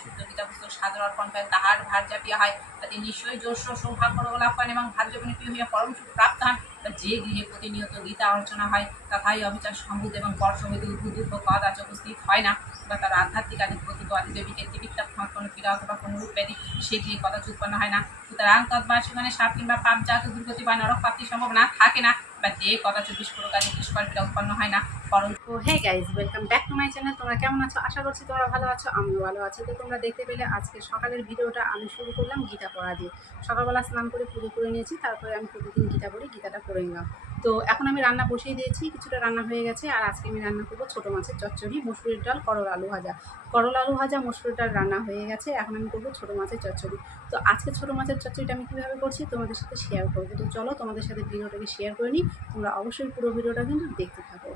শুদ্ধ গীতা পুস্তক সাদর অর্পণ পায় তাহার ভার চাপিয়া হয়, তাতে নিশ্চয়ই যশ সৌভাগ্য লাভ পান এবং ভার্যবনে প্রিয় হইয়া পরম সুখ প্রাপ্ত হন। যে গৃহে প্রতিনিয়ত গীতা আলোচনা হয় তথাই অবিচার সম্বুদ এবং বর্ষ হইতে উদ্ভুত দুঃখ কদাচ উপস্থিত হয় না, বা তার আধ্যাত্মিক আদি প্রতীক আদিদেবীকে জীবিকা কোনো পীড়া অথবা কোনো রূপ ব্যাধি সে গৃহে কদাচ উৎপন্ন হয় না। সুতরাং তৎবাসী মানে সাপ কিংবা পাপ জাত দুর্গতি বা নরক প্রাপ্তির সম্ভাবনা থাকে না, বা যে কদাচ বিস্ফোরকারী দুষ্কর পীড়া উৎপন্ন হয় না। পরন্তু hey guys, welcome back to my channel. তোমরা কেমন আছো? আশা করছি তোমরা ভালো আছো, আমিও ভালো আছি। তো তোমরা দেখতে পেলে আজকে সকালের ভিডিওটা আমি শুরু করলাম গীতা পড়া দিয়ে। সকালবেলা স্নান করে পুজো করে নিয়েছি, তারপরে আমি প্রতিদিন গীতা পড়ি, গীতাটা পড়ে নিলাম। তো এখন আমি রান্না বসিয়ে দিয়েছি, কিছুটা রান্না হয়ে গেছে। আর আজকে আমি রান্না করবো ছোটো মাছের চচ্চড়ি, মসুরের ডাল, করলা আলু ভাজা। করলা আলু ভাজা, মসুরের ডাল রান্না হয়ে গেছে। এখন আমি করবো ছোটো মাছের চচ্চড়ি। তো আজকে ছোটো মাছের চচ্চড়িটা আমি কীভাবে করছি তোমাদের সাথে শেয়ার করবো। তো চলো তোমাদের সাথে ভিডিওটাকে শেয়ার করে নিই। তোমরা অবশ্যই পুরো ভিডিওটা কিন্তু দেখতে থাকো।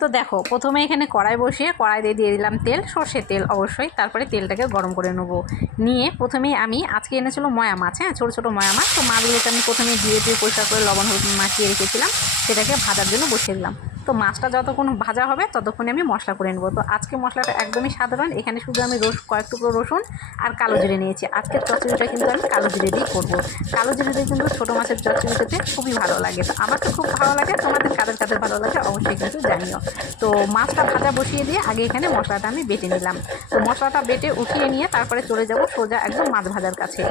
তো দেখো, প্রথমে এখানে কড়াই বসিয়ে কড়াইতে দিয়ে দিলাম তেল, সর্ষের তেল অবশ্যই। তারপরে তেলটাকে গরম করে নেবো। নিয়ে প্রথমেই আমি আজকে এনেছিল ময়া মাছ, হ্যাঁ, ছোটো ছোটো ময়া মাছ। তো মাছগুলোকে আমি প্রথমে দিয়ে পরিষ্কার করে লবণ হলুদ মাখিয়ে রেখেছিলাম, সেটাকে ভাজার জন্য বসিয়ে দিলাম। তো মাছটা যতক্ষণ ভাজা হবে ততক্ষণে আমি মশলা করে নেবো। তো আজকে মশলাটা একদমই সাধারণ, এখানে শুধু আমি কয়েক টুকরো রসুন আর কালো জিরে নিয়েছি। আজকের চচ্চড়িটা কিন্তু আমি কালো জিরে দিয়েই করবো। কালো জিরে দিয়ে কিন্তু ছোটো মাছের চচ্চড়ি খেতে খুবই ভালো লাগে। তো আমার তো খুব ভালো লাগে, তোমাদের কাদের কাদের ভালো লাগে অবশ্যই কিন্তু জানিও। তো মাছটা ভাজা বসিয়ে দিয়ে আগে এখানে মশলাটা আমি বেটে নিলাম। তো মশলাটা বেটে উঠিয়ে নিয়ে তারপরে চলে যাব সোজা একদম মাছ ভাজার কাছে।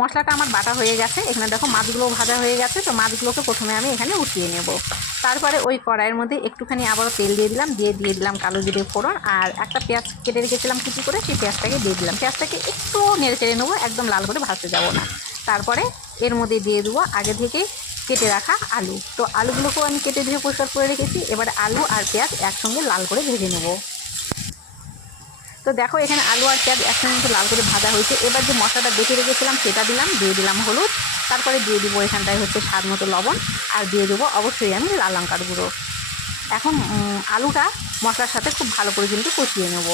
মশলাটা আমার বাটা হয়ে গেছে, এখানে দেখো মাছগুলো ভাজা হয়ে গেছে। তো মাছগুলোকে প্রথমে আমি এখানে উঠিয়ে নেব। তারপরে ওই কড়াইয়ের মধ্যে একটুখানি আবারও তেল দিয়ে দিলাম, দিয়ে দিলাম কালো জিরে ফোড়ন, আর একটা পেঁয়াজ কেটে রেখেছিলাম কুচি করে, সেই পেঁয়াজটাকে দিয়ে দিলাম। পেঁয়াজটাকে একটু নেড়ে চেড়ে নেবো, একদম লাল করে ভাজতে যাব না। তারপরে এর মধ্যে দিয়ে দেবো আগে থেকে কেটে রাখা আলু। তো আলুগুলোকেও আমি কেটে ধুয়ে পরিষ্কার করে রেখেছি। এবারে আলু আর পেঁয়াজ একসঙ্গে লাল করে ভেজে নেব। তো দেখো, এখানে আলু আর পেঁয়াজ একসঙ্গে লাল করে ভাজা হয়েছে। এবার যে মশলাটা বেটে রেখেছিলাম সেটা দিলাম, দিয়ে দিলাম হলুদ, তারপরে দিয়ে দিব এখানটায় স্বাদ মতো লবণ, আর দিয়ে দেবো অবশ্যই আমি লাল লঙ্কার গুঁড়ো। এখন আলুটা মশলার সাথে খুব ভালো করে কিন্তু কষিয়ে নেব।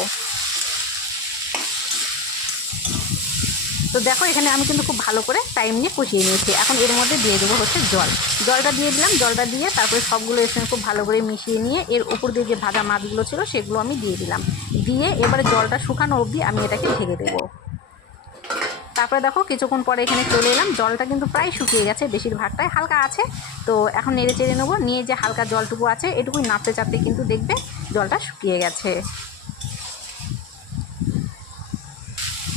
তো দেখো, এখানে আমি কিন্তু খুব ভালো করে টাইম নিয়ে কষিয়ে নিয়েছি। এখন এর মধ্যে দিয়ে দেবো জলটা দিয়ে দিলাম। জলটা দিয়ে তারপরে সবগুলো এর সঙ্গে খুব ভালো করে মিশিয়ে নিয়ে এর উপর দিয়ে যে ভাজা মাছগুলো ছিল সেগুলো আমি দিয়ে দিলাম। দিয়ে এবারে জলটা শুকানো অবধি আমি এটাকে ঢেকে দেবো। তারপরে দেখো, কিছুক্ষণ পরে এখানে চলে এলাম। জলটা কিন্তু প্রায় শুকিয়ে গেছে, বেশিরভাগটাই হালকা আছে। তো এখন নেড়ে চেড়ে নেবো, নিয়ে যে হালকা জলটুকু আছে এটুকুই নাড়তে চাড়তে কিন্তু দেখবে জলটা শুকিয়ে গেছে।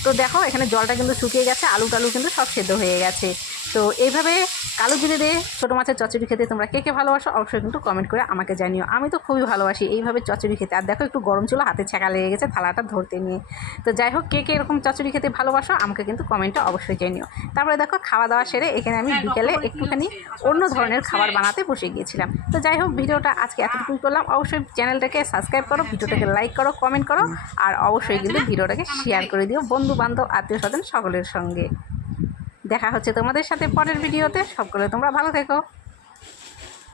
তো দেখো, এখানে জলটা কিন্তু শুকিয়ে গেছে, আলু টালু কিন্তু সব সেদ্ধ হয়ে গেছে। তো এইভাবে কালো জিরে দিয়ে ছোটো মাছের চচ্চড়ি খেতে তোমরা কে কে ভালোবাসো অবশ্যই কিন্তু কমেন্ট করে আমাকে জানিও। আমি তো খুবই ভালোবাসি এইভাবে চচ্চড়ি খেতে। আর দেখো, একটু গরম ছিল, হাতে ছ্যাঁকা লেগে গেছে থালাটা ধরতে নিয়ে। তো যাই হোক, কে কে এরকম চচ্চড়ি খেতে ভালোবাসো আমাকে কিন্তু কমেন্টে অবশ্যই জানিও। তারপরে দেখো, খাওয়া দাওয়া সেরে এখানে আমি বিকেলে একটুখানি অন্য ধরনের খাবার বানাতে বসে গিয়েছিলাম। তো যাই হোক, ভিডিওটা আজকে এতটুকুই করলাম। অবশ্যই চ্যানেলটাকে সাবস্ক্রাইব করো, ভিডিওটাকে লাইক করো, কমেন্ট করো, আর অবশ্যই কিন্তু ভিডিওটাকে শেয়ার করে দিও বন্ধু বান্ধব আত্মীয় স্বজন সকলের সঙ্গে। দেখা হচ্ছে তোমাদের সাথে পরের ভিডিওতে। সকলে তোমরা ভালো থেকো।